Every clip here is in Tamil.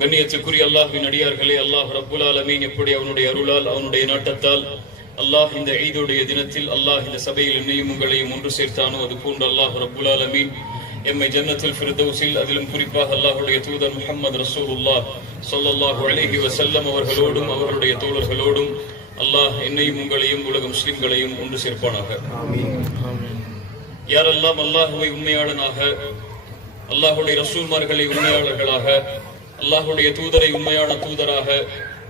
கண்ணியத்துக்குரிய அல்லாஹ்வின் அடியார்களே, அல்லாஹ் ரப்புல் ஆலமீன் எப்படி அவனுடைய அருளால் அவனுடைய நாட்டத்தால் அல்லாஹ் இந்த ஈதுடைய தினத்தில் அல்லாஹ் இந்த சபையில் என்னையும் உங்களையும் ஒன்று சேர்த்தானோ அது போன்று அல்லாஹ் ரப்புல் ஆலமீன் எம்மை ஜன்னத்துல் ஃபிர்தௌஸில், அதிலும் குறிப்பாக அல்லாஹ்வுடைய தூதர் முஹம்மது ரசூலுல்லாஹ் ஸல்லல்லாஹு அலைஹி வஸல்லம் அவர்களோடும் அவர்களுடைய தோழர்களோடும் அல்லாஹ் என்னையும் உங்களையும் உலக முஸ்லிம்களையும் ஒன்று சேர்ப்பானாக. யாரெல்லாம் அல்லாஹுவை உண்மையாளனாக, அல்லாஹுடைய ரசூல்மார்களை உண்மையாளர்களாக, அல்லாஹுடைய தூதரை உண்மையான தூதராக,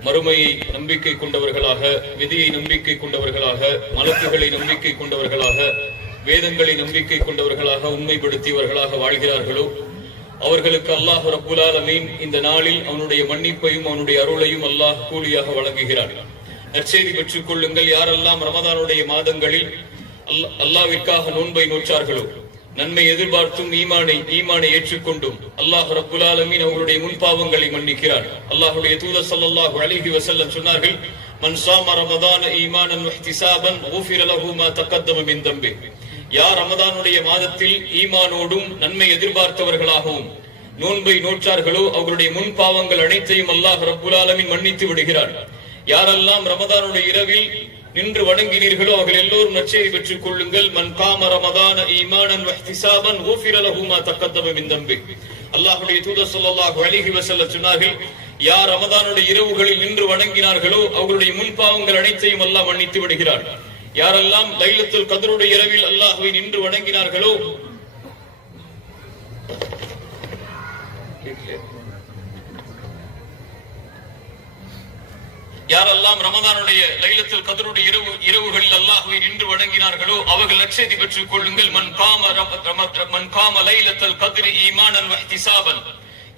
மறுமையை நம்பிக்கை கொண்டவர்களாக, விதியை நம்பிக்கை கொண்டவர்களாக, மலக்குகளை நம்பிக்கை கொண்டவர்களாக, வேதங்களை நம்பிக்கை கொண்டவர்களாக, உண்மைப்படுத்தியவர்களாக வாழ்கிறார்களோ அவர்களுக்கு அல்லாஹ் ரப்புல் ஆலமீன் இந்த நாளில் அவனுடைய மன்னிப்பையும் அவனுடைய அருளையும் அல்லாஹ் கூலியாக வழங்குகிறார். நற்செய்தி பெற்றுக் கொள்ளுங்கள். யாரெல்லாம் ரமதானுடைய மாதங்களில் அல்லாஹ்விற்காக நோன்பை நோற்றார்களோ, நன்மை எதிர்பார்த்தும் ஈமானை ஏற்றுக்கொண்டும் அல்லாஹ் ரப்புல் ஆலமீன் அவர்களுடைய முன்பாவங்களை மன்னிக்கிறார். அல்லாஹ்வுடைய தூதர் ஸல்லல்லாஹு அலைஹி வஸல்லம் சொன்னார்கள், மன் ஸாம ரமதான ஈமானன் வஹ்திஸாபன் குஃபிர லஹு மா தகத்தம மின் தம்பி. யார் ரமதானுடைய மாதத்தில் ஈமானோடும் நன்மை எதிர்பார்த்தவர்களாகவும் நோன்பை நோற்றார்களோ அவர்களுடைய முன்பாவங்கள் அனைத்தையும் அல்லாஹ் ரப்புல் ஆலமீன் மன்னித்து விடுகிறார். யாரெல்லாம் ரமதானுடைய இரவில் நின்று வணங்கினீர்களோ அவர்கள் எல்லோரும் நற்செய்தி பெற்றுக் கொள்ளுங்கள். மன் காம ரமதான ஈமானன் வஹ்திஸாபன் குஃபிர லஹு மா தகத்தம மின் தம்பி. அல்லாஹ்வுடைய தூதர் ஸல்லல்லாஹு அலைஹி வஸல்லம் சொன்னார்கள், யார் ரமதானுடைய இரவுகளில் நின்று வணங்கினார்களோ அவர்களுடைய முன்பாவங்கள் அனைத்தையும் அல்லாஹ் மன்னித்து விடுகிறார். யாரெல்லாம் லைலத்துல் கத்ருடைய இரவில் அல்லாஹ்வை நின்று வணங்கினார்களோ யாரெல்லாம் ரமதானுடைய லைலத்துல் கத்ருடைய இரவுகளில் அல்லாஹ்வை நின்று வணங்கினார்களோ அவர்கள் நற்செய்தி பெற்றுக் கொள்ளுங்கள். மன் காம லைலத்துல் கத்ரி ஈமானன் வஹ்திஸாபன்.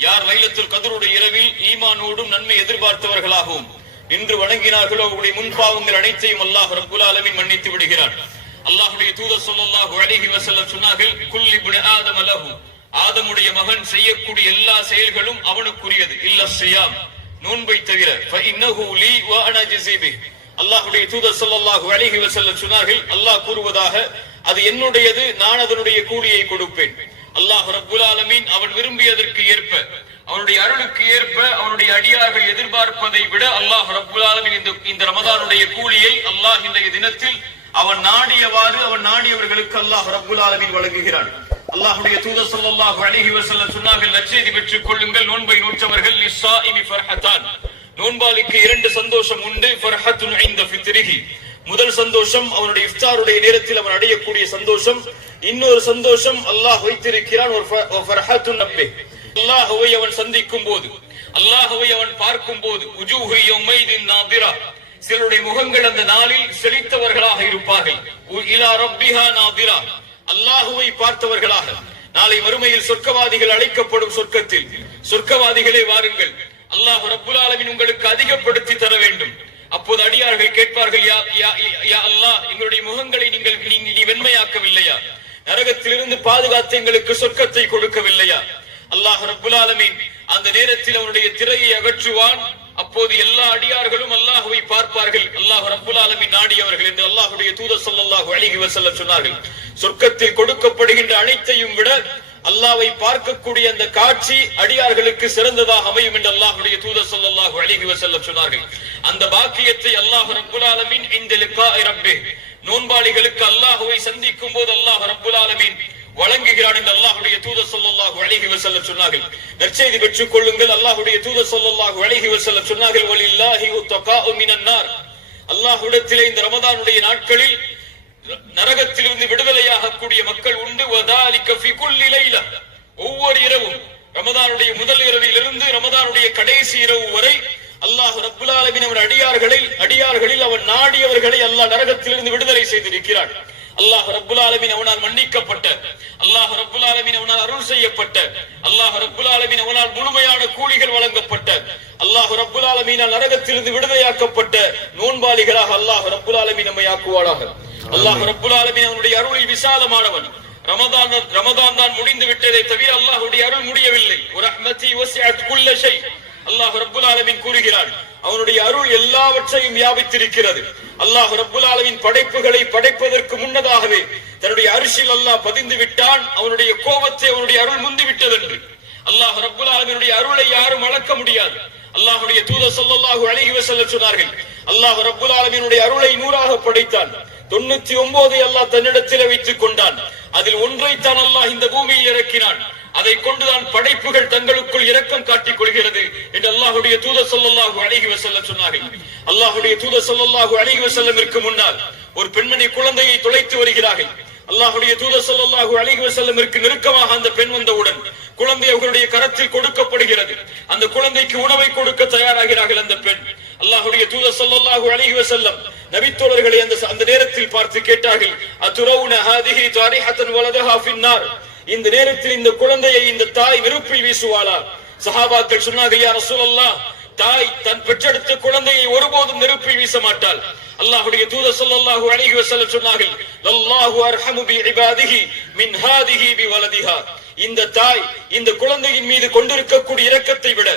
யார் லைலத்துல் கத்ருடைய இரவில் ஈமானோடும் நன்மை எதிர்பார்த்தவர்களாகவும் நின்று வணங்கினார்களோ அவர்களுடைய முன்பாவங்கள் அனைத்தையும் அல்லாஹ் ரப்புல் ஆலமீன் மன்னித்து விடுகிறார். அல்லாஹ்வுடைய தூதர் ஸல்லல்லாஹு அலைஹி வஸல்லம் சொன்னார்கள், குல் இப்னு ஆதம லஹு. ஆதமுடைய மகன் செய்யக்கூடிய எல்லா செயல்களும் அவனுக்குரியது, இல்ல ஸியாம், நோன்பை தவிர. ஃபஇன்னஹு லீ வ அனா ஜஸீ பிஹ். அல்லாஹ்வுடைய தூதர் ஸல்லல்லாஹு அலைஹி வஸல்லம் சொன்னார்கள், அல்லாஹ் கூறுவதாக, அது என்னுடையது, நான் அதனுடைய கூலியை கொடுப்பேன். அல்லாஹ் ரப்புல் ஆலமீன் அவன் விரும்பியதற்கு ஏற்ப, அவனுடைய அருளுக்கு ஏற்ப அவனுடைய அடியார்கள் எதிர்பார்ப்பதை விட அல்லாஹ் ரப்புல் ஆலமீன் இந்த ரமதானுடைய கூலியை அல்லாஹ் இன்றைய தினத்தில் அவன் நாடியவாறு அவன் நாடியவர்களுக்கு அல்லாஹ் ரப்புல் ஆலமீன் வழங்குகிறான். அல்லாஹ்வுடைய தூதர் ஸல்லல்லாஹு அலைஹி வஸல்லம் சொன்னார்கள், நற்செய்தி பெற்றுக் கொள்ளுங்கள். நோன்பை நோற்றவர்கள் லிஸ்ஸாயிமி ஃபர்ஹதான். நோன்பாளிக்கு இரண்டு சந்தோஷம் உண்டு. ஃபர்ஹத்துன் இன்த ஃபித்ரிஹி. முதல் சந்தோஷம் அவனுடைய இஃப்தாருடைய நேரத்தில் அவன் அடையக்கூடிய சந்தோஷம். இன்னொரு சந்தோஷம் அல்லாஹ் வைத்திருக்கிறான், ஃபர்ஹத்துன் நப்பி. அல்லாஹ்வை அவன் சந்திக்கும் போது, அல்லாஹ்வை அவன் பார்க்கும் போது, உஜூஹு யௌமைதின் நாதிரா. சிலருடைய முகங்கள் அந்த நாளில் செழித்தவர்களாக இருப்பார்கள். இலா ரப்பிஹா நாதிரா. அல்லாஹ்வை பார்த்தவர்களாக. நாளை மறுமையில் சொர்க்கவாதிகள் அழைக்கப்படும் சொர்க்கத்தில், சொர்க்கவாதிகளே வாருங்கள், அல்லாஹ் ரப்புல் ஆலமீன் உங்களுக்கு அதிகப்படுத்தி தர வேண்டும். அப்போது அடியார்கள் கேட்பார்கள், யா அல்லாஹ், எங்களுடைய முகங்களை நீ வெண்மையாக்கவில்லையா? நரகத்திலிருந்து பாதுகாத்து எங்களுக்கு சொர்க்கத்தை கொடுக்கவில்லையா? அல்லாஹ் ரப்புல் ஆலமீன் அந்த நேரத்தில் அவனுடைய திரையை அகற்றுவான். அப்போது எல்லா அடியார்களும் அல்லாஹ்வை பார்ப்பார்கள். அல்லாஹ் ரப்புல் ஆலமீன் நாடியவர்கள் என்று அல்லாஹ்வுடைய தூதர் ஸல்லல்லாஹு அலைஹி வஸல்லம் சொன்னார்கள். சொர்க்கத்தில் கொடுக்கப்படுகின்ற அனைத்தையும் விட அல்லாஹ்வை பார்க்கக்கூடிய அந்த காட்சி அடியார்களுக்கு சிறந்ததாக அமையும் என்று அல்லாஹ்வுடைய தூதர் ஸல்லல்லாஹு அலைஹி வஸல்லம் சொன்னார்கள். அந்த பாக்கியத்தை அல்லாஹ் ரப்புல் ஆலமீன் இந்த லிகாஇ ரப்பி, நோன்பாளிகளுக்கு அல்லாஹ்வை சந்திக்கும் போது அல்லாஹ் ரப்புல் ஆலமீன் வழங்குகிறான் என்று அல்லாஹ்வுடைய தூதர் ஸல்லல்லாஹு அலைஹி வஸல்லம் சொன்னார்கள். நற்செய்தி பெற்றுக் கொள்ளுங்கள். அல்லாஹ்வுடைய தூதர் ஸல்லல்லாஹு அலைஹி வஸல்லம் சொன்னார்கள், வலில்லாஹி உத்தகாஉ மினன் நார். அல்லாஹ்விடத்திலே இந்த ரமதானுடைய நாட்களில் நரகத்திலிருந்து விடுதலையாக கூடிய மக்கள் உண்டு. வதாலிக ஃபி குல்லி லைலா. ஒவ்வொரு இரவும், ரமதானுடைய முதல் இரவிலிருந்து ரமதானுடைய கடைசி இரவு வரை அல்லாஹ் ரப்புல் ஆலமீன் அவன் அடியார்களில் அவன் நாடியவர்களை அல்லாஹ் நரகத்திலிருந்து விடுதலை செய்திருக்கிறான். அல்லாஹ் ரப்புல் ஆலமீன் அவனால் மன்னிக்கப்பட்ட, அல்லாஹ் ரப்புல் ஆலமீன் அவனால் அருள் செய்யப்பட்ட, அல்லாஹ் ரப்புல் ஆலமீன் அவனால் முழுமையான கூலிகள் வழங்கப்பட்ட, அல்லாஹ் ரப்புல் ஆலமீனால் நரகத்திலிருந்து விடுதலையாக்கப்பட்ட நோன்பாளிகளாக அல்லாஹ் ரப்புல் ஆலமீன் நம்மை ஆக்குவானாக. அல்லாஹ் ரப்புல் ஆலமீன் அவனுடைய அருளில் விசாலமானவன். ரமதான் தான் முடிந்து விட்டதை தவிர அல்லாஹ்வுடைய அருள் முடியவில்லை. ரஹ்மதி வஸிஅத் குல்ல ஷை. அல்லாஹ் ரப்புல் ஆலமீன் கூறுகிறான், அவனுடைய அருள் எல்லாவற்றையும் வியாபித்திருக்கிறது. அல்லாஹ் ரப்புல் ஆலமீன் படைப்புகளை படைப்பதற்கு முன்னதாகவே தன்னுடைய அரிசில் அல்லாஹ் பதிந்து விட்டான். அவனுடைய கோபத்தை அவனுடைய அருள் முந்தி விட்டது என்று அல்லாஹ் ரப்புல் ஆலமீனுடைய அருளை யாரும் அளக்க முடியாது. அல்லாஹ்வுடைய தூதர் ஸல்லல்லாஹு அலைஹி வஸல்லம் சொன்னார்கள், அல்லாஹ் ரப்புல் ஆலமீனுடைய அருளை 100ஆக படைத்தான், 99 அல்லாஹ் தன்னிடத்தில் வைத்துக் கொண்டான், அதில் ஒன்றைத்தான் அல்லாஹ் இந்த பூமியில் இறக்கினான், அதை கொண்டுதான் படைப்புகள் தங்களுக்குள் இரக்கம் காட்டிக் கொள்கிறது என்று அல்லாஹ்வுடைய தூதர் ஸல்லல்லாஹு அலைஹி வஸல்லம் சொன்னார்கள். அல்லாஹ்வுடைய தூதர் ஸல்லல்லாஹு அலைஹி வஸல்லமிற்கு முன்னால் ஒரு பெண்மணி குழந்தையை தொலைத்து வருகிறார்கள். அல்லாஹ்வுடைய தூதர் ஸல்லல்லாஹு அலைஹி வஸல்லமிற்கு நெருக்கமாக அந்த பெண் வந்தவுடன் குழந்தை அவர்களுடைய கரத்தில் கொடுக்கப்படுகிறது. அந்த குழந்தைக்கு உணவை கொடுக்க தயாராகிறார்கள் அந்த பெண். அல்லாஹ்வுடைய தூதர் ஸல்லல்லாஹு அலைஹி வஸல்லம் நபித்தோழர்களை அந்த நேரத்தில் பார்த்து கேட்டார்கள், அதுரவுன ஹாதிஹி தாரிஹத்தன் வலதஹா ஃபின்னார், இந்த நேரத்தில் இந்த குழந்தையை இந்த தாய் நெருப்பில் வீசுவாளா? சஹாபாக்கள் சொன்னார்கள், யா ரசூலல்லாஹ், தாய் தன் பெற்றெடுத்த குழந்தையை ஒருபோதும் நெருப்பில் வீச மாட்டாள். அல்லாஹ்வுடைய தூதர் ஸல்லல்லாஹு அலைஹி வஸல்லம் சொன்னார்கள், லல்லாஹு அர்ஹமு பி இபாதிஹி மின் ஹாதிஹி பி வலதிஹா, இந்த தாய் இந்த குழந்தையின் மீது கொண்டிருக்கக்கூடிய இரக்கத்தை விட,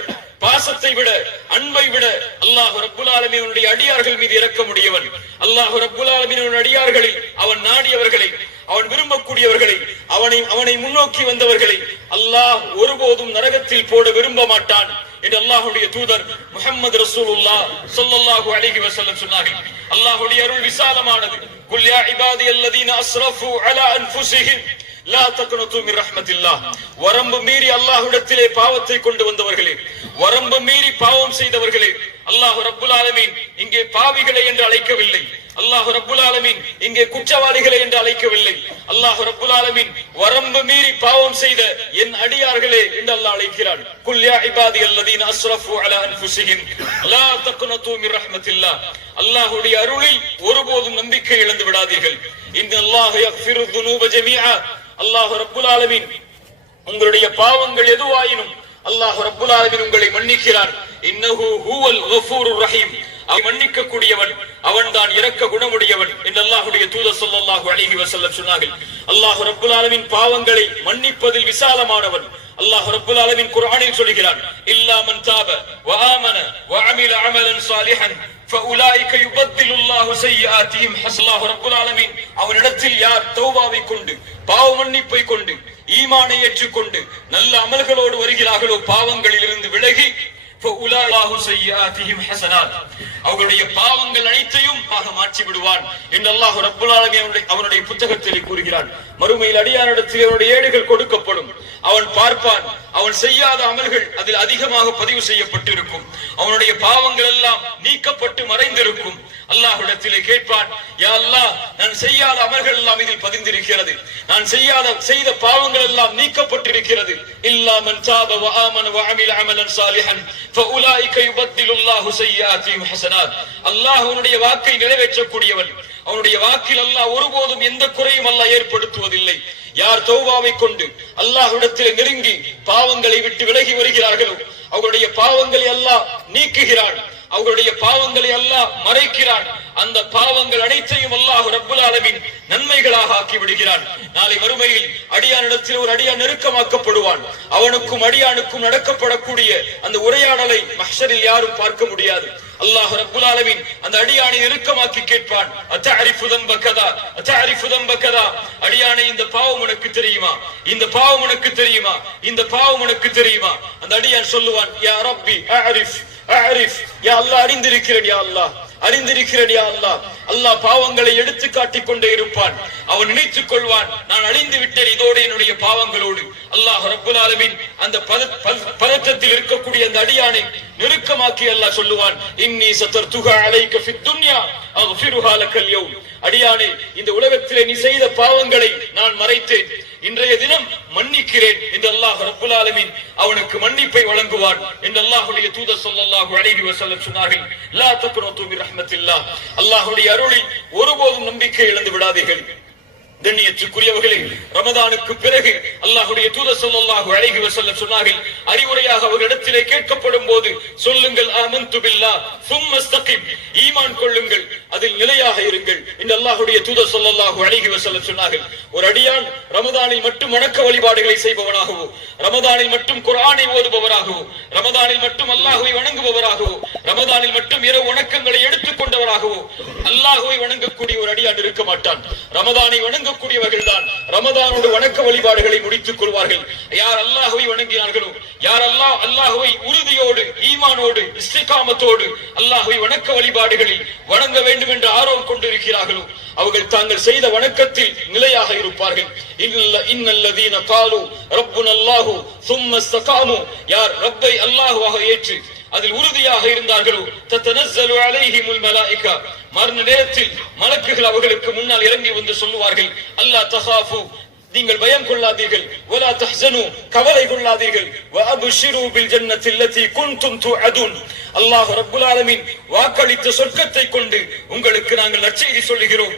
பாசத்தை விட, அன்பை விட அல்லாஹ் ரப்புல் ஆலமீனுடைய அடியார்கள் மீது இரக்கமுடையவன். அல்லாஹ் ரப்புல் ஆலமீனுடைய அடியார்களில் அவன் நாடியவர்களை, அவன் விரும்பக்கூடியவர்களை, அவனை முன்னோக்கி வந்தவர்களை அல்லாஹ் ஒருபோதும் நரகத்தில் போட விரும்ப மாட்டான் என்று அல்லாஹ்வுடைய தூதர் முஹம்மது ரசூலுல்லாஹ் ஸல்லல்லாஹு அலைஹி வஸல்லம் சொன்னார்கள். அல்லாஹ்வுடைய அருள் விசாலமானது. குல் யா இபாதியல்லதீன அஸ்ரஃபு அலா அன்ஃபுஸிஹிம் லா தக்னது மின் ரஹ்மத்தில்லாஹ், வரம்பு மீறி அல்லாஹ்விடத்திலே பாவத்தை கொண்டு வந்தவர்களே, வரம்பு மீறி பாவம் செய்தவர்களே, அல்லாஹ் ரப்புல் ஆலமீன் இங்கே பாவிகளை என்று அழைக்கவில்லை. அல்லாஹ் ரப்புல் ஆலமீன் இங்கே குற்றவாளிகளை என்று அழைக்கவில்லை. அல்லாஹ் ரப்புல் ஆலமீன் வரம்பு மீறி பாவம் செய்த என் அடியார்களே என்று அல்லாஹ் அழைக்கிறான். குல் யா இபாதியல்லதீன அஸ்ரஃபு அலா அன்ஃபுஸிஹிம் லா தக்னது மின் ரஹ்மத்தில்லாஹ், அல்லாஹ்வுடைய அருளில் ஒருபோதும் நம்பிக்கை இழந்து விடாதீர்கள். இன்னல்லாஹ யக்ஃபிரு ذுனூப ஜமீஆ, அல்லாஹ் ரப்புல் ஆலமீன் உங்களுடைய பாவங்கள் எதுவாயினும் அல்லாஹ் ரப்புல் ஆலமீன் உங்களை மன்னிக்கிறான். இன்னஹு ஹுவல் கஃபூருர் ரஹீம், அவன் மன்னிக்க கூடியவன், அவன்தான் இரக்க குணமுடையவன் என்று அல்லாஹ்வுடைய தூதர் ஸல்லல்லாஹு அலைஹி வஸல்லம் சொன்னார்கள். அல்லாஹ் ரப்புல் ஆலமீன் பாவங்களை மன்னிப்பதில் விசாலமானவன். அல்லாஹ் ரப்புல் ஆலமீன் குர்ஆனில் சொல்கிறான், இல்லா மன் தாப வ ஆமன வ அமில அமலன் சாலிஹன் ஃபஉலாயிக யுபத்திலுல்லாஹு ஸய்யிஆத்திஹிம் ஹஸனாத். அல்லாஹ் ரப்புல் ஆலமீன் அவனிடத்தில் யார் தௌபாவை கொண்டு, பாவ மன்னிப்பை கொண்டு, ஈமானை ஏற்றுக்கொண்டு நல்ல அமல்களோடு வருகிறார்களோ, பாவங்களில் இருந்து விலகி அவர்களுடைய பாவங்கள் அனைத்தையும் மாற்றி விடுவான் என்று அல்லாஹ் ரப்புல் ஆலமீன் அவனுடைய புத்தகத்தில் கூறுகிறான். மறுமையில் அடியாரிடத்தில் அவனுடைய ஏடுகள் கொடுக்கப்படும். அவன் பார்ப்பான், அவன் செய்யாத அமல்கள் அதில் அதிகமாக பதிவு செய்யப்பட்டிருக்கும். அவனுடைய பாவங்கள் எல்லாம் நீக்கப்பட்டு மறைந்திருக்கும். அல்லாஹ்விடத்திலே கேட்பான், யா அல்லாஹ், நான் செய்யாத அமல்கள் எல்லாம் இதில் பதிந்திருக்கிறது, நான் செய்த பாவங்கள் எல்லாம் நீக்கப்பட்டிருக்கிறது. இல்லா மன் தாப வ ஆமன வ அமில அமலன் சாலிஹன் ஃபஉலாயிக யுபத்திலுல்லாஹு ஸய்யிஆத்திஹிம் ஹஸனாத். அல்லாஹ் அவனுடைய வாக்கை நிறைவேற்றக்கூடியவன். அவனுடைய வாக்கில் அல்லாஹ் ஒருபோதும் எந்த குறையும் அல்லாஹ் ஏற்படுத்துவதில்லை. யார் தௌபாவை கொண்டு அல்லாஹ்விடத்தில் நெருங்கி பாவங்களை விட்டு விலகி வருகிறார்களோ, அவர்களுடைய பாவங்களை அல்லாஹ் நீக்குகிறான், அவர்களுடைய பாவங்களை அல்லாஹ் மறைக்கிறான். அந்த பாவங்கள் அனைத்தையும் அல்லாஹ் ரப்புல் ஆலமீன் நன்மைகளாக ஆக்கி விடுகிறான். நாளை மறுமையில் அடியானிடத்தில் ஒரு அடியான் நெருக்கமாக்கப்படுவான். அவனுக்கும் அடியானுக்கும் நடக்கப்படக்கூடிய அந்த உரையாடலை மஹ்ஷரில் யாரும் பார்க்க முடியாது. அல்லாஹ் ரப்புல் ஆலமீன் அந்த அடியானை நெருக்கமாக்கி கேட்பான், அத்தஅரிஃபு தம்ப கதா, அத்தஅரிஃபு தம்ப கதா, அடியானே இந்த பாவம் உனக்கு தெரியுமா, இந்த பாவம் உனக்கு தெரியுமா, இந்த பாவம் உனக்கு தெரியுமா? அந்த அடியான் சொல்லுவான், யா ரப்பி அஅரிஃப் அஅரிஃப், யா அல்லாஹ் அறிந்திருக்கிறேன், யா அல்லாஹ் அறிந்திருக்கிறேன், யா அல்லாஹ். அல்லாஹ் பாவங்களை எடுத்து காட்டிக் கொண்டே இருப்பான். அவன் நினைத்துக் கொள்வான், நான் அழிந்து விட்டேன் இதோடு என்னுடைய பாவங்களோடு. அல்லாஹ் ரப்புல் ஆலமீன் அந்த பதற்றத்தில் இருக்கக்கூடிய அந்த அடியானை நெருக்கமாக்கி அல்லாஹ் சொல்லுவான், இன்னி சதர்துஹா அலைக ஃபித் துன்யா அக்ஃபிருஹா லக்கல் யௌம், அடியானே, இந்த உலகத்திலே நீ செய்த பாவங்களை நான் மறைத்தேன், இன்றைய தினம் மன்னிக்கிறேன் என்று அல்லாஹ் ரப்புல் ஆலமீன் அவனுக்கு மன்னிப்பை வழங்குவான் என்று அல்லாஹ்வுடைய தூதர் ஸல்லல்லாஹு அலைஹி வஸல்லம் சொன்னார்கள். லா தக்னது மின் ரஹ்மத்தில்லாஹ், அல்லாஹ்வுடைய அருளில் ஒருபோதும் நம்பிக்கை இழந்து விடாதீர்கள். கண்ணியத்துக்குரியவர்களே, ரமதானுக்கு பிறகு அல்லாஹ்வுடைய தூதர் ஸல்லல்லாஹு அலைஹி வஸல்லம் சொன்னார்கள், அறிவுரையாக அவர்களிடத்திலே கேட்கப்படும் போது சொல்லுங்கள், ஆமன்து பில்லாஹ் சும்ம இஸ்தகிம், ஈமான் கொள்ளுங்கள், அதில் நிலையாக இருங்கள் என்று அல்லாஹ்வுடைய தூதர் ஸல்லல்லாஹு அலைஹி வஸல்லம் சொன்னார்கள். ஒரு அடியான் ரமதானில் மட்டும் வணக்க வழிபாடுகளை செய்பவனாகவோ, ரமதானில் மட்டும் குர்ஆனை ஓதுபவராகவோ, ரமதானில் மட்டும் அல்லாஹ்வை வணங்குபவராகவோ, ரமதானில் மட்டும் இரவு வணக்கங்களை எடுத்துக் கொண்டவராகவோ அல்லாஹ்வை வணங்கக்கூடிய ஒரு அடியான் இருக்க மாட்டான். ரமதானை வணங்கக்கூடியவர்கள் தான் ரமதானோடு வணக்க வழிபாடுகளை முடித்துக் கொள்வார்கள். யார் அல்லாஹ்வை வணங்கினார்களோ, யார் அல்லாஹ்வை உறுதியோடு ஈமானோடு இஸ்திகாமத்தோடு அல்லாஹ்வை வணக்க வழிபாடுகளில் வணங்க வேண்டும் என்று ஆர்வம் கொண்டிருக்கிறார்களோ அவர்கள் தாங்கள் செய்த வணக்கத்தில் நிலையாக இருப்பார்கள். இன்னல்லதீன காலு ரப்புனல்லாஹு சும்ம இஸ்தகாமு, யார் ரப்பை அல்லாஹ்வாக ஏற்று அதில் உறுதியாக இருந்தார்களோ தத்தனஸ்ஸலு அலைஹிமுல் மலாயிகா, மரண நேரத்தில் மலக்குகள் அவர்களுக்கு முன்னால் இறங்கி வந்து சொல்லுவார்கள், அல்லா தகாஃபு, நீங்கள் பயம் கொள்ளாதீர்கள், வலா தஹ்ஸனு, கவலை கொள்ளாதீர்கள், வஅப்ஷிரு பில் ஜன்னத்தி அல்லதி குன்தும் துஅதுன், அல்லாஹ் ரப்புல் ஆலமீன் வாக்களித்த சொர்க்கத்தை கொண்டு உங்களுக்கு நாங்கள் நற்செய்தி சொல்லுகிறோம்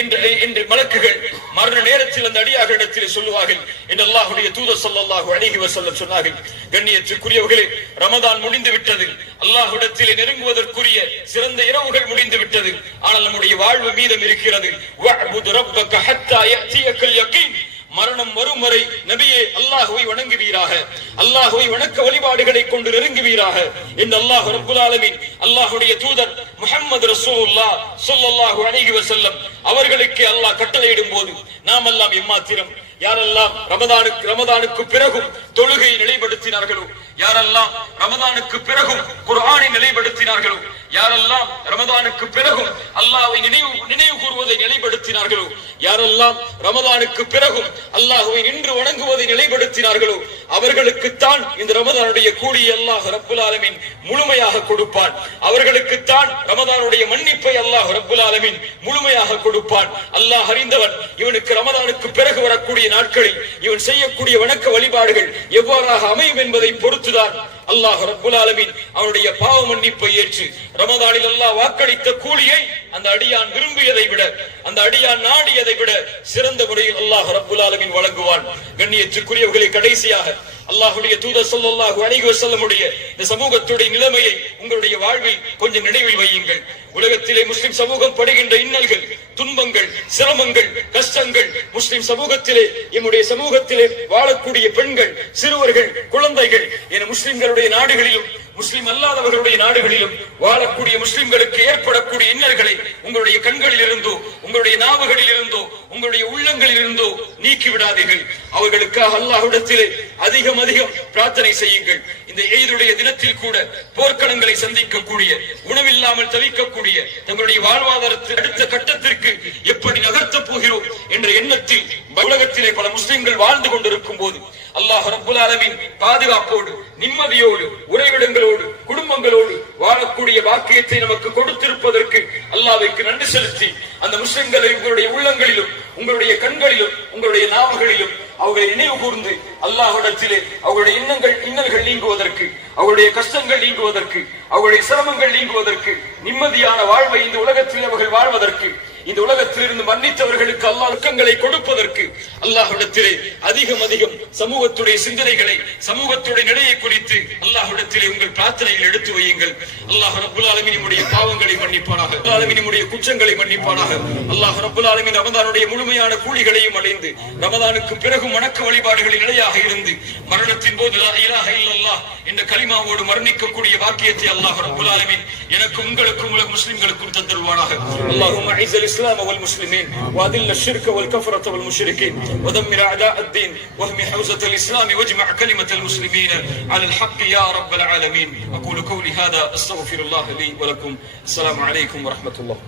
என்று மலக்குகள் மரண நேரத்தில் அந்த அடியார்களிடத்தில் சொல்லுவார்கள் என்று அல்லாஹ்வுடைய தூதர் ஸல்லல்லாஹு அலைஹி வஸல்லம் சொன்னார்கள். கண்ணியத்துக்குரியவர்களே, ரமதான் முடிந்து விட்டது. அல்லாஹ்விடத்தில் நெருங்குவதற்குரிய சிறந்த இரவுகள் முடிந்து விட்டது. ஆனால் நம்முடைய வாழ்வு மீதம் இருக்கிறது. வஅபுது ரப்பக ஹத்தா யஅதியகல் யகீன், மரணம் வரும் வரை நபியே அல்லாஹ்வை வணங்குவீராக, அல்லாஹ்வை வணக்க வழிபாடுகளை கொண்டு நெருங்குவீராக என்று அல்லாஹ் ரப்புல் ஆலமீன் அல்லாஹ்வுடைய தூதர் முஹம்மது ரசூலுல்லாஹ் ஸல்லல்லாஹு அலைஹி வஸல்லம் அவர்களுக்கு அல்லாஹ் கட்டளையிடும் போது நாம் எல்லாம் எம்மாத்திரம் யாரெல்லாம் ரமதானுக்கு பிறகும் தொழுகையை நிலைப்படுத்தினார்களோ, யாரெல்லாம் ரமதானுக்கு பிறகும் குர்ஆனை நிலைப்படுத்தினார்களோ, யாரெல்லாம் ரமதானுக்கு பிறகும் அல்லாஹ்வை நினைவு கூறுவதை நிலைப்படுத்தினார்களோ, யாரெல்லாம் ரமதானுக்கு பிறகும் அல்லாஹ்வை நின்று வணங்குவதை நிலைப்படுத்தினார்களோ அவர்களுக்குத்தான் இந்த ரமதானுடைய கூலியை அல்லாஹ் ரப்புல் ஆலமீன் முழுமையாக கொடுப்பான். அவர்களுக்குத்தான் ரமதானுடைய மன்னிப்பை அல்லாஹ் ரப்புல் ஆலமீன் முழுமையாக கொடுப்பான். அல்லாஹ் அறிந்தவன். இவனுக்கு ரமதானுக்கு பிறகு வரக்கூடிய நாட்களில் இவன் செய்யக்கூடிய வணக்க வழிபாடுகள் எவ்வாறாக அமையும் என்பதை பொறுத்துதான் அல்லாஹ் ரப்புல் ஆலமீன் அவனுடைய பாவ மன்னிப்பை ஏற்று ரமதானில் அல்லாஹ் வாக்களித்த கூலியை அந்த அடியான் விரும்பியதை விட, அந்த அடியான் நாடியதை விட சிறந்த முறையில் அல்லாஹ் ரப்புல் ஆலமீன் வழங்குவான். கண்ணியத்துக்குரியவர்களை, கடைசியாக அல்லாஹ்வுடைய தூதர் ஸல்லல்லாஹு அலைஹி வஸல்லமுடைய இந்த சமூகத்துடைய நிலைமையை உங்களுடைய வாழ்வில் கொஞ்சம் நினைவில் வையுங்கள். உலகத்திலே முஸ்லிம் சமூகம் படுகின்ற இன்னல்கள், துன்பங்கள், சிரமங்கள், கஷ்டங்கள், முஸ்லிம் சமூகத்திலே நம்முடைய சமூகத்திலே வாழக்கூடிய பெண்கள், சிறுவர்கள், குழந்தைகள் என முஸ்லிம்களுடைய நாடுகளிலும் முஸ்லிம் அல்லாதவர்களுடைய நாடுகளிலும் வாழக்கூடிய முஸ்லிம்களுக்கு ஏற்படக்கூடிய இன்னல்களை உங்களுடைய கண்களில் இருந்தோ, உங்களுடைய நாவுகளில் இருந்தோ, உங்களுடைய உள்ளங்களில் இருந்தோ நீக்கி விடாதீர்கள். அவர்களுக்காக அல்லாஹ்விடத்திலே அதிகம் பிரார்த்தனை செய்யுங்கள். இந்த ஈதுடைய தினத்தில் கூட போர்க்களங்களை சந்திக்கக்கூடிய, உணவில்லாமல் தவிக்கக்கூடிய, தங்களுடைய வாழ்வாதாரத்தை அடுத்த கட்டத்திற்கு எப்படி நகர்த்தப் போகிறோம் என்ற எண்ணத்தில் உலகத்திலே பல முஸ்லிம்கள் வாழ்ந்து கொண்டிருக்கும் போது அல்லாஹ் ரப்புல் ஆலமீன் பாதுகாப்போடு, நிம்மதியோடு, உறைவிடங்களோடு, குடும்பங்களோடு வாழக்கூடிய பாக்கியத்தை நமக்கு கொடுத்திருப்பதற்கு அல்லாஹ்வுக்கு நன்றி செலுத்தி அந்த முஸ்லிம்களை உங்களுடைய உள்ளங்களிலும், உங்களுடைய கண்களிலும், உங்களுடைய நாவுகளிலும் அவர்களை நினைவு கூர்ந்து அல்லாஹ்விடத்திலே அவர்களுடைய இன்னல்கள் நீங்குவதற்கு, அவருடைய கஷ்டங்கள் நீங்குவதற்கு, அவருடைய சிரமங்கள் நீங்குவதற்கு, நிம்மதியான வாழ்வை இந்த உலகத்தில் அவர்கள் வாழ்வதற்கு, இந்த உலகத்திலிருந்து மன்னித்தவர்களுக்கு அல்லாஹ் துக்கங்களை கொடுப்பதற்கு அல்லாஹ்விடத்திலே அதிகம் சமூகத்துடைய சிந்தனைகளை, சமூகத்துடைய நிலையை குறித்து அல்லாஹ்விடத்திலே உங்கள் பிரார்த்தனைகள் எடுத்து வையுங்கள். அல்லாஹ் ரப்புல் ஆலமீன் நம்முடைய பாவங்களை மன்னிப்பானாக, நம்முடைய குற்றங்களை மன்னிப்பானாக. அல்லாஹ் ரப்புல் ஆலமீன் ரமதானுடைய முழுமையான கூலிகளையும் அடைந்து ரமதானுக்கு பிறகு வணக்க வழிபாடுகளில் நிலையாக இருந்து மரணத்தின் போது லா இலாஹ இல்லல்லாஹ் என்ற கலிமாவோடு மரணிக்கக்கூடிய வாக்கியத்தை அல்லாஹ் ரப்புல் ஆலமீன் எனக்கு உங்களுக்கும் உலக முஸ்லிம்களுக்கும் தந்தருவானாக. அல்லாஹும்ம அஇஸ்ஸல் الإسلام والمسلمين وأذل الشرك والكفرة والمشركين ودمر أعداء الدين واهم حوزة الإسلام واجمع كلمة المسلمين على الحق يا رب العالمين. أقول قولي هذا أستغفر الله لي ولكم. السلام عليكم ورحمة الله.